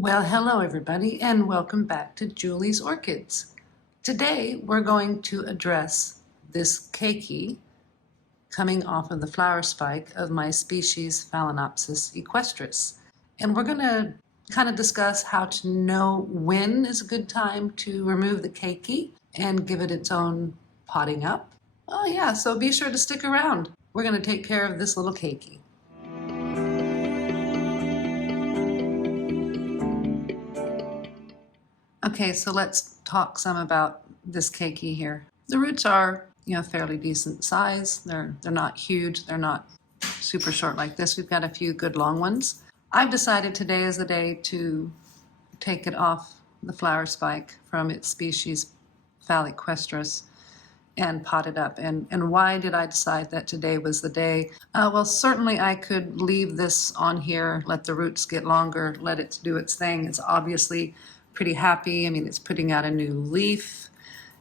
Well, hello everybody, and welcome back to Julie's Orchids. Today we're going to address this Keiki coming off of the flower spike of my species Phalaenopsis equestris. And we're going to kind of discuss how to know when is a good time to remove the Keiki and give it its own potting up. Oh yeah, so be sure to stick around. We're going to take care of this little Keiki. Okay, so let's talk some about this Keiki here. The roots are, fairly decent size. They're not huge. They're not super short like this. We've got a few good long ones. I've decided today is the day to take it off the flower spike from its species Phal equestris and pot it up. And why did I decide that today was the day? Well, certainly I could leave this on here, let the roots get longer, let it do its thing. It's obviously pretty happy. I mean, it's putting out a new leaf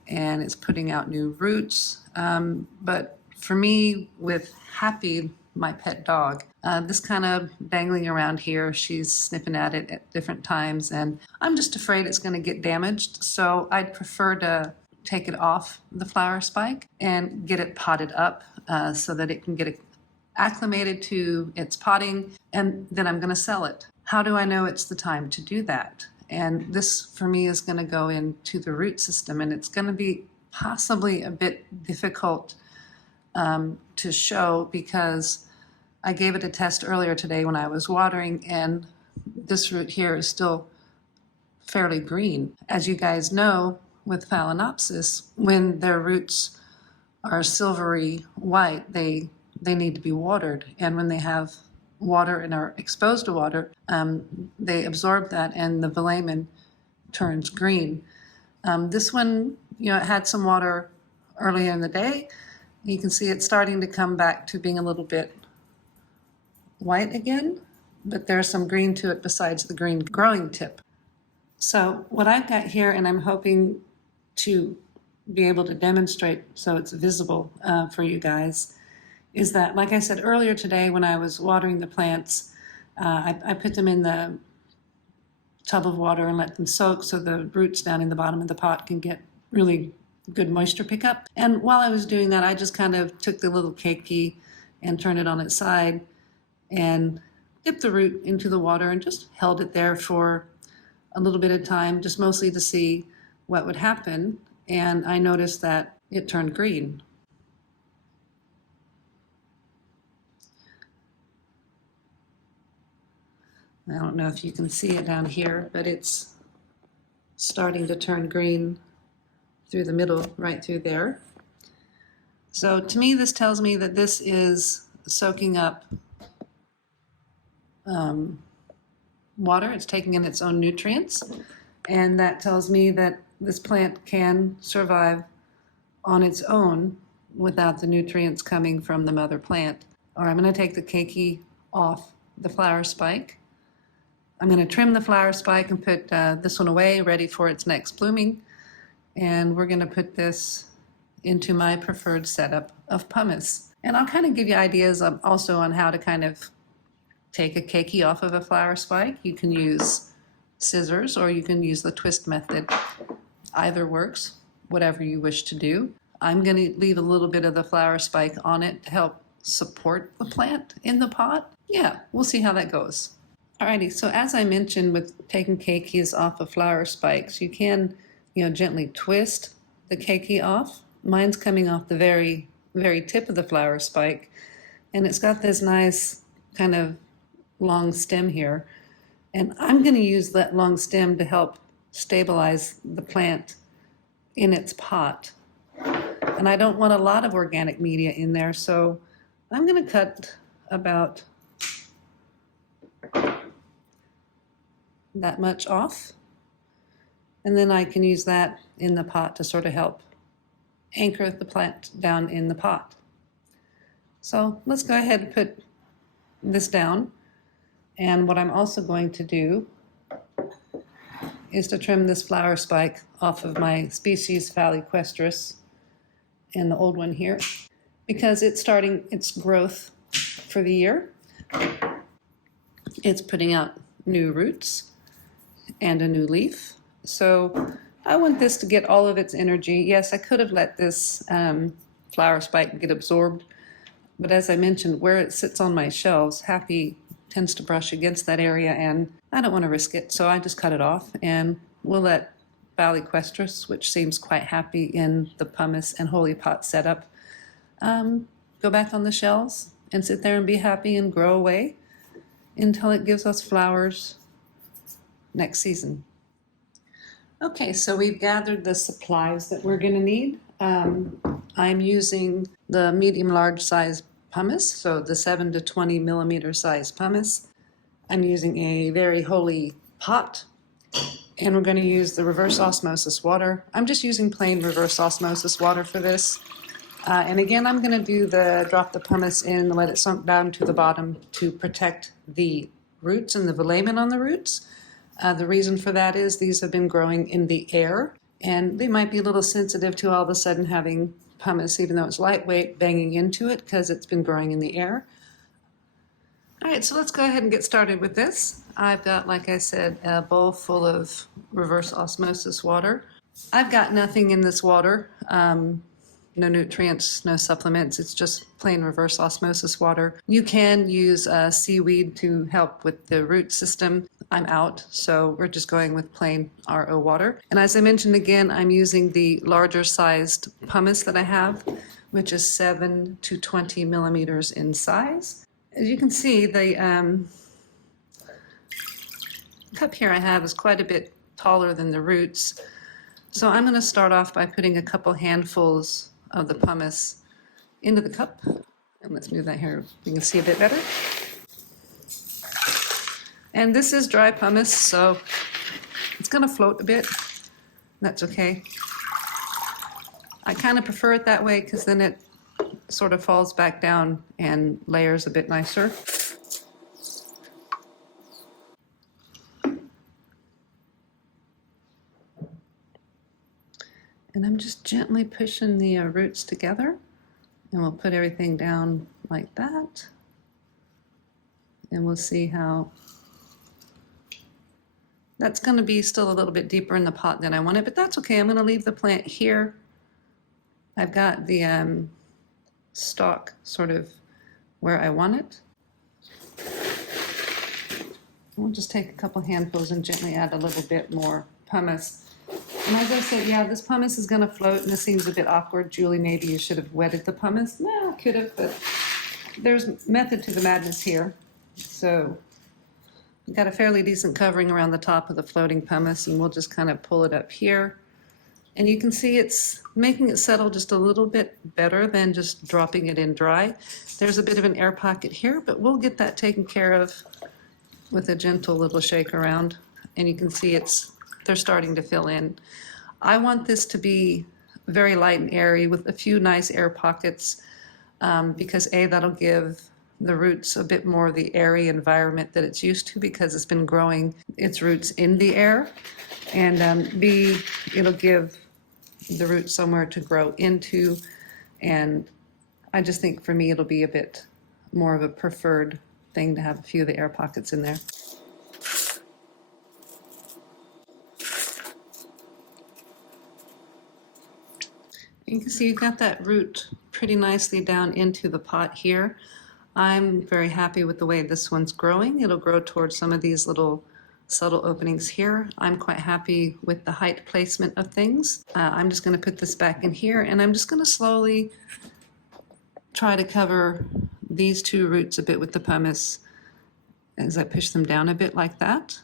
and it's putting out new roots. But for me, with Happy, my pet dog, this kind of dangling around here, she's sniffing at it at different times, and I'm just afraid it's going to get damaged. So I'd prefer to take it off the flower spike and get it potted up so that it can get acclimated to its potting, and then I'm going to sell it. How do I know it's the time to do that? And this, for me, is going to go into the root system, and it's going to be possibly a bit difficult to show because I gave it a test earlier today when I was watering, and this root here is still fairly green. As you guys know, with Phalaenopsis, when their roots are silvery white, they need to be watered, and when they have water and are exposed to water, they absorb that and the velamen turns green. This one, it had some water earlier in the day. You can see it's starting to come back to being a little bit white again, but there's some green to it besides the green growing tip. So what I've got here, and I'm hoping to be able to demonstrate so it's visible for you guys, is that, like I said earlier today when I was watering the plants, I put them in the tub of water and let them soak so the roots down in the bottom of the pot can get really good moisture pickup. And while I was doing that, I just kind of took the little Keiki and turned it on its side and dipped the root into the water and just held it there for a little bit of time, just mostly to see what would happen. And I noticed that it turned green. I don't know if you can see it down here, but it's starting to turn green through the middle, right through there. So to me, this tells me that this is soaking up water. It's taking in its own nutrients. And that tells me that this plant can survive on its own without the nutrients coming from the mother plant. All right, I'm going to take the Keiki off the flower spike. I'm going to trim the flower spike and put this one away, ready for its next blooming. And we're going to put this into my preferred setup of pumice. And I'll kind of give you ideas also on how to kind of take a Keiki off of a flower spike. You can use scissors or you can use the twist method. Either works, whatever you wish to do. I'm going to leave a little bit of the flower spike on it to help support the plant in the pot. Yeah, we'll see how that goes. Alrighty, so as I mentioned with taking Keikis off of flower spikes, you can, gently twist the Keiki off. Mine's coming off the very, very tip of the flower spike, and it's got this nice kind of long stem here. And I'm going to use that long stem to help stabilize the plant in its pot. And I don't want a lot of organic media in there, so I'm going to cut about that much off, and then I can use that in the pot to sort of help anchor the plant down in the pot. So let's go ahead and put this down, and what I'm also going to do is to trim this flower spike off of my species Phal equestris and the old one here, because it's starting its growth for the year. It's putting out new roots, and a new leaf. So I want this to get all of its energy. Yes, I could have let this flower spike get absorbed, but as I mentioned, where it sits on my shelves, Happy tends to brush against that area, and I don't want to risk it, so I just cut it off, and we'll let Phal equestris, which seems quite happy in the pumice and holy pot setup, go back on the shelves and sit there and be happy and grow away until it gives us flowers next season. Okay, so we've gathered the supplies that we're going to need. I'm using the medium-large size pumice, so the 7 to 20 millimeter size pumice. I'm using a very holy pot, and we're going to use the reverse osmosis water. I'm just using plain reverse osmosis water for this. And again, I'm going to do drop the pumice in and let it sink down to the bottom to protect the roots and the velamen on the roots. The reason for that is these have been growing in the air, and they might be a little sensitive to all of a sudden having pumice, even though it's lightweight, banging into it because it's been growing in the air. All right, so let's go ahead and get started with this. I've got, like I said, a bowl full of reverse osmosis water. I've got nothing in this water, no nutrients, no supplements. It's just plain reverse osmosis water. You can use seaweed to help with the root system. I'm out, so we're just going with plain RO water. And as I mentioned again, I'm using the larger sized pumice that I have, which is 7 to 20 millimeters in size. As you can see, the cup here I have is quite a bit taller than the roots. So I'm going to start off by putting a couple handfuls of the pumice into the cup. And let's move that here so you can see a bit better. And this is dry pumice, so it's going to float a bit. That's okay. I kind of prefer it that way because then it sort of falls back down and layers a bit nicer. And I'm just gently pushing the roots together, and we'll put everything down like that. And we'll see how that's going to be still a little bit deeper in the pot than I want it, but that's okay. I'm going to leave the plant here. I've got the stalk sort of where I want it. We'll just take a couple handfuls and gently add a little bit more pumice. And as I said, yeah, this pumice is going to float, and this seems a bit awkward. Julie, maybe you should have wetted the pumice. No, I could have, but there's method to the madness here. So we've got a fairly decent covering around the top of the floating pumice, and we'll just kind of pull it up here. And you can see it's making it settle just a little bit better than just dropping it in dry. There's a bit of an air pocket here, but we'll get that taken care of with a gentle little shake around. And you can see they're starting to fill in. I want this to be very light and airy with a few nice air pockets because that'll give the roots a bit more of the airy environment that it's used to because it's been growing its roots in the air. And B, it'll give the roots somewhere to grow into. And I just think for me, it'll be a bit more of a preferred thing to have a few of the air pockets in there. You can see you've got that root pretty nicely down into the pot here. I'm very happy with the way this one's growing. It'll grow towards some of these little subtle openings here. I'm quite happy with the height placement of things. I'm just going to put this back in here, and I'm just going to slowly try to cover these two roots a bit with the pumice as I push them down a bit like that.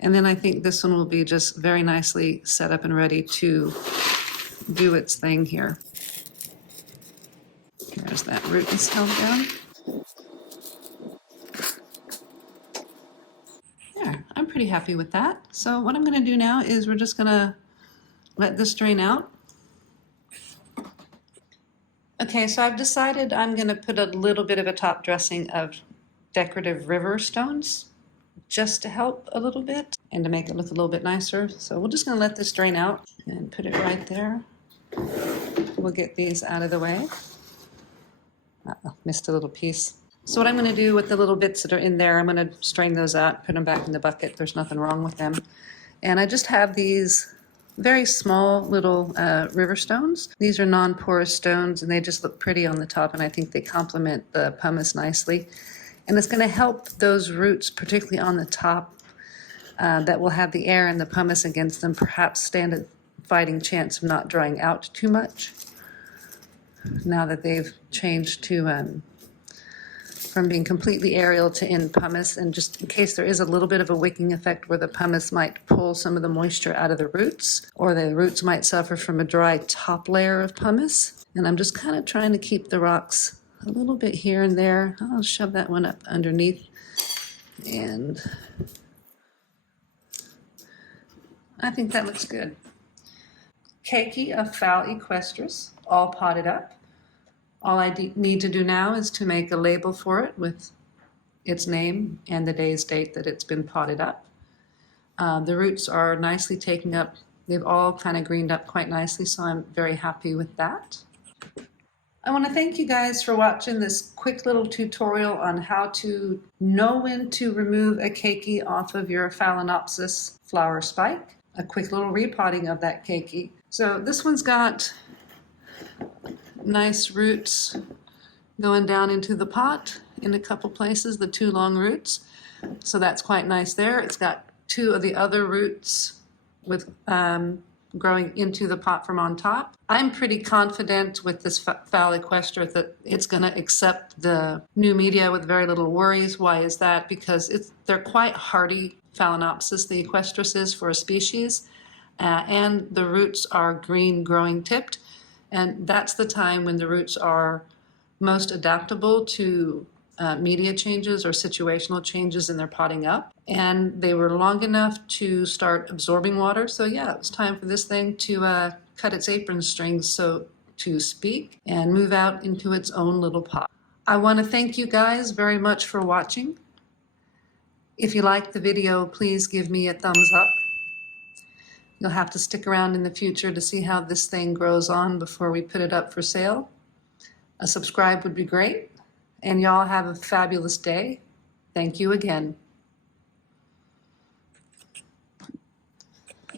And then I think this one will be just very nicely set up and ready to do its thing here. There's that root is held down. There, I'm pretty happy with that. So what I'm going to do now is we're just going to let this drain out. Okay, so I've decided I'm going to put a little bit of a top dressing of decorative river stones just to help a little bit and to make it look a little bit nicer. So we're just going to let this drain out and put it right there. We'll get these out of the way. Missed a little piece. So what I'm going to do with the little bits that are in there, I'm going to strain those out, put them back in the bucket. There's nothing wrong with them. And I just have these very small little river stones. These are non-porous stones, and they just look pretty on the top, and I think they complement the pumice nicely. And it's going to help those roots, particularly on the top, that will have the air and the pumice against them, perhaps stand a fighting chance of not drying out too much now that they've changed to from being completely aerial to in pumice, and just in case there is a little bit of a wicking effect where the pumice might pull some of the moisture out of the roots, or the roots might suffer from a dry top layer of pumice. And I'm just kind of trying to keep the rocks a little bit here and there. I'll shove that one up underneath, and I think that looks good. Keiki of Phal equestris, all potted up. All I need to do now is to make a label for it with its name and the day's date that it's been potted up. The roots are nicely taken up. They've all kind of greened up quite nicely, so I'm very happy with that. I want to thank you guys for watching this quick little tutorial on how to know when to remove a keiki off of your Phalaenopsis flower spike. A quick little repotting of that keiki. So this one's got nice roots going down into the pot in a couple places, the two long roots. So that's quite nice there. It's got two of the other roots with growing into the pot from on top. I'm pretty confident with this Phal equestris that it's going to accept the new media with very little worries. Why is that? Because they're quite hardy Phalaenopsis, the equestris is, for a species, and the roots are green growing tipped. And that's the time when the roots are most adaptable to media changes or situational changes in their potting up. And they were long enough to start absorbing water. So yeah, it was time for this thing to cut its apron strings, so to speak, and move out into its own little pot. I want to thank you guys very much for watching. If you liked the video, please give me a thumbs up. You'll have to stick around in the future to see how this thing grows on before we put it up for sale. A subscribe would be great. And y'all have a fabulous day. Thank you again.